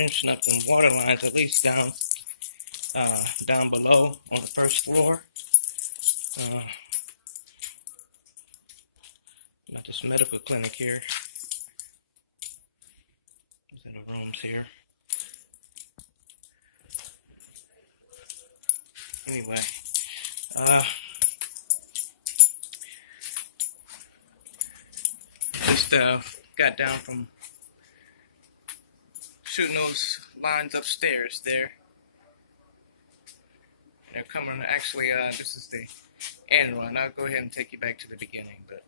finishing up the water lines, at least down below on the first floor. Got this medical clinic here. These are the rooms here. Anyway, just got down from shooting those lines upstairs there. They're coming, actually, this is the end run. I'll go ahead and take you back to the beginning, but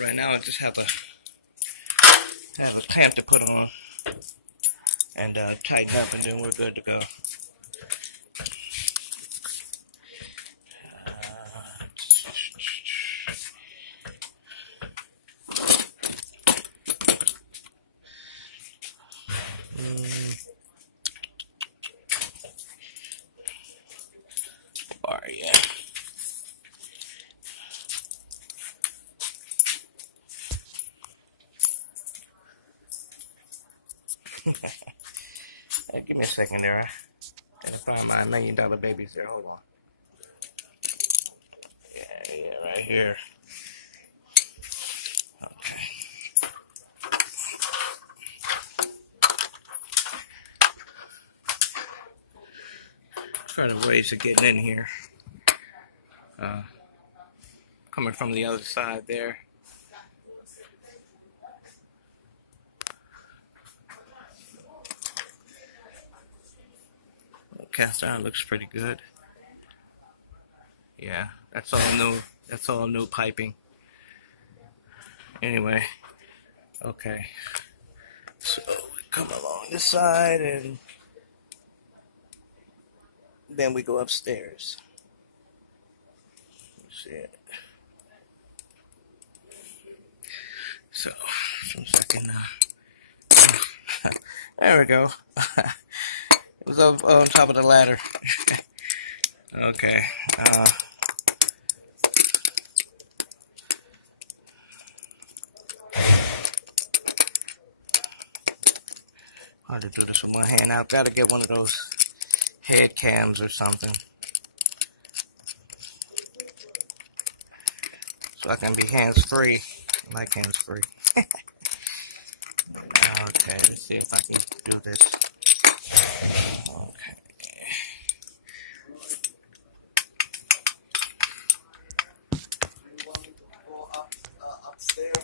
right now I just have a clamp to put on and tighten up, and then we're good to go. Bar, yeah. Hey, give me a second there. I gotta find my $1 million babies there. Hold on. Yeah, right here. Okay. Trying to ways of getting in here. Coming from the other side there. Cast iron looks pretty good. Yeah, that's all new. That's all new piping. Anyway, okay. So we come along this side and then we go upstairs. Let's see it. So, I can, there we go. It was up on top of the ladder. Okay. Hard to do this with one hand. I've got to get one of those head cams or something, so I can be hands-free. I like hands-free. Okay, let's see if I can do this. Okay. Upstairs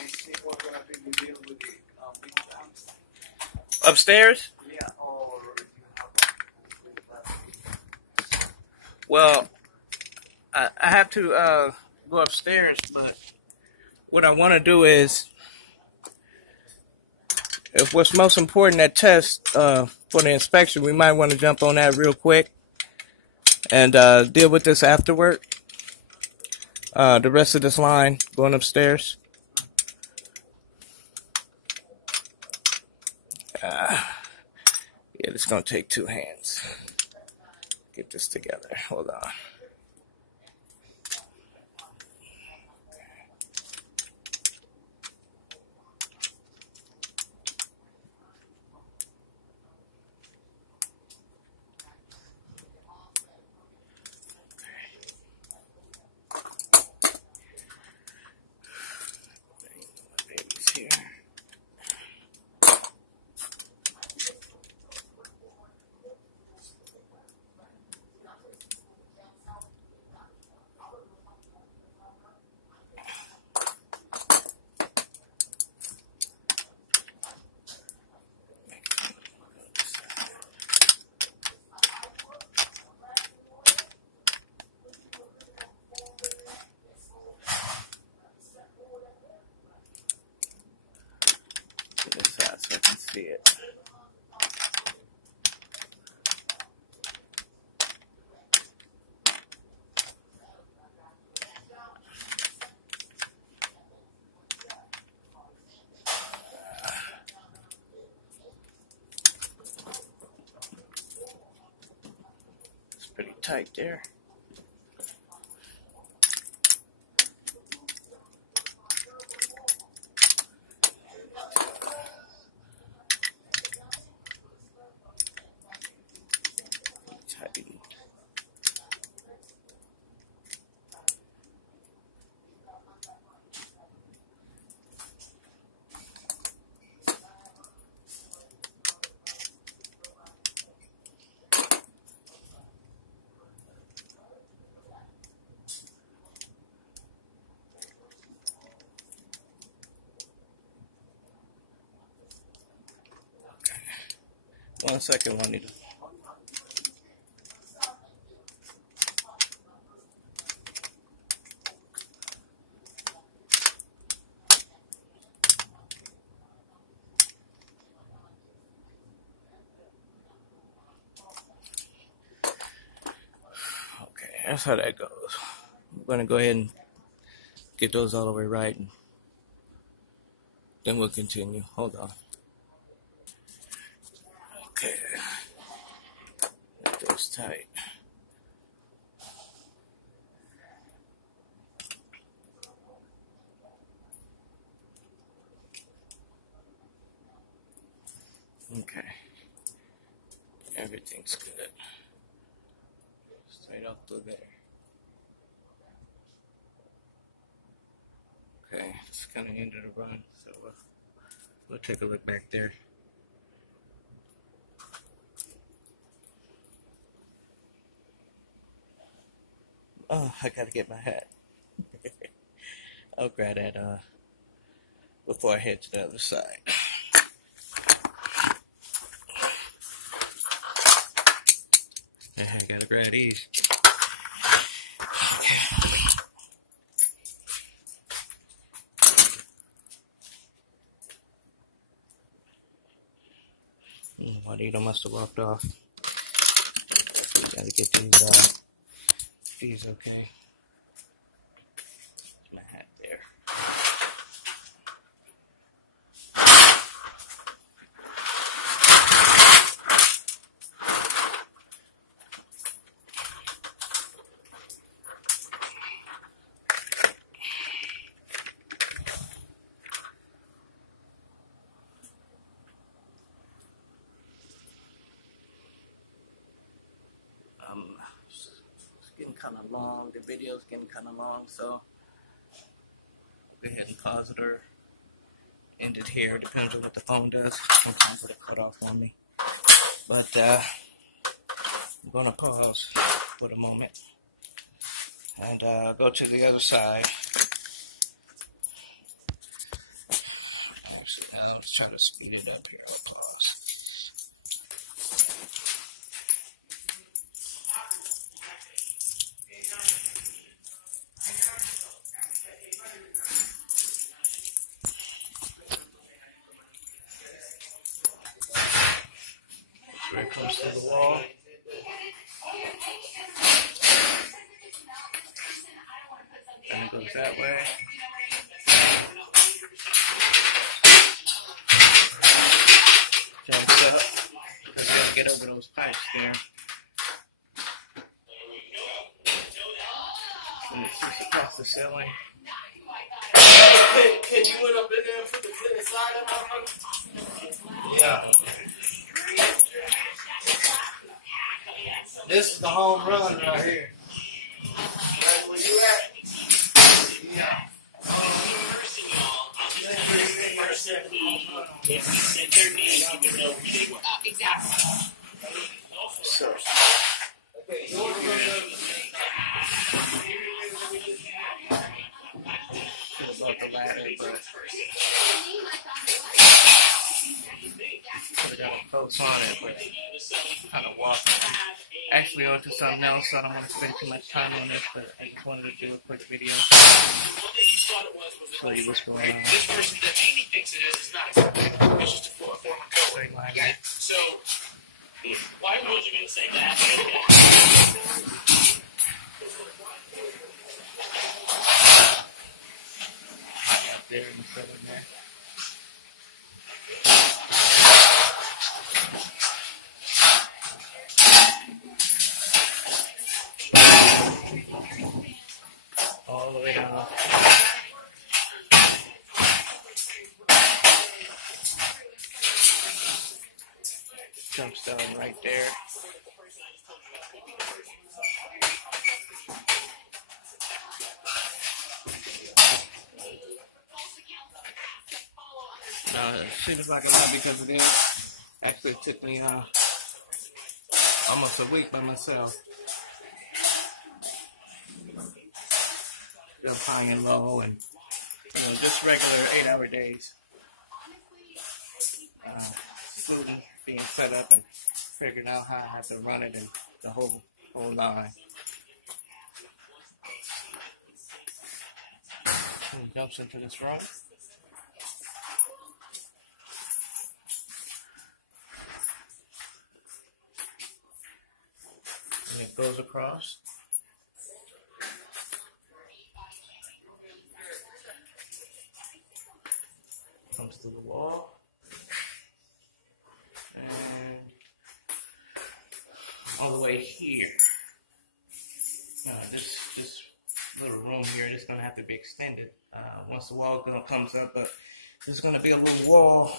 and see what we're going to deal with the big jumps. Upstairs? Yeah, or if you have Well, I have to go upstairs, but what I want to do is, if what's most important, that test for the inspection, we might want to jump on that real quick and deal with this afterward. The rest of this line going upstairs. Yeah, it's going to take two hands. Get this together. Hold on. This side so I can see it. It's pretty tight there. 1 second, Juanita. Okay, that's how that goes. I'm gonna go ahead and get those all the way right, and then we'll continue. Hold on. Okay, get those tight. Okay, everything's good. Straight up through there. Okay, it's kind of end of the run, so we'll take a look back there. Oh, I gotta get my hat. I'll grab that before I head to the other side. Yeah, I gotta grab these. Okay. Juanita must have walked off. Gotta get these fees okay. My hat there. It's getting kind of long. The video's getting kind of long, so go ahead and pause it or end it here. Depends on what the phone does. Sometimes it'll cut off on me. But I'm gonna pause for the moment and go to the other side. Actually, I'll try to speed it up here. Pause. Very close to the wall. And it goes that way. Jumps up. Because you gotta get over those pipes there. And it's just across the ceiling. Can you went up in there and put the clear side of my Yeah. This is the home run right here. That's where you at? Yeah. Exactly. So. Okay, About the ladder, but I got a post on it, but kind of walking. Actually, on to something else, so I don't want to spend too much time on this, but I just wanted to do a quick video. Show you what's going on. This person that Amy thinks it is not. It's just a form of code. Okay. So, why would you even say that? Out there in the southern there. All the way down. Jumps down right there. It seems like a lot because of this. Actually, it took me almost a week by myself. Still high and low, and just regular 8-hour days. Food being set up and figured out how I have to run it in the whole line. And it jumps into this row. And it goes across. Comes to the wall. And all the way here. This little room here is going to have to be extended once the wall comes up, but there's going to be a little wall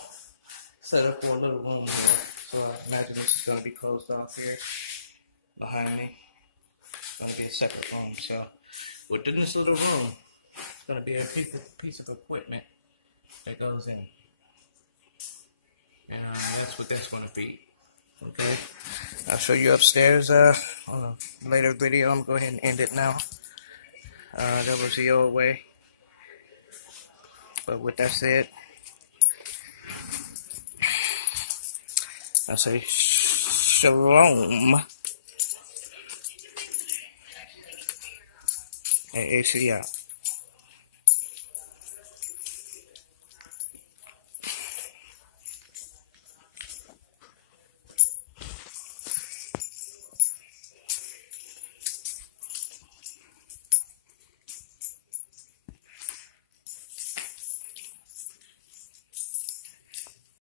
set up for a little room here. So I imagine this is going to be closed off here behind me. It's going to be a separate room. So within this little room, it's going to be a piece of equipment that goes in. And that's what that's going to be. Okay, I'll show you upstairs on a later video. I'm going to go ahead and end it now. That was the old way. But with that said, I say shalom. And AC out.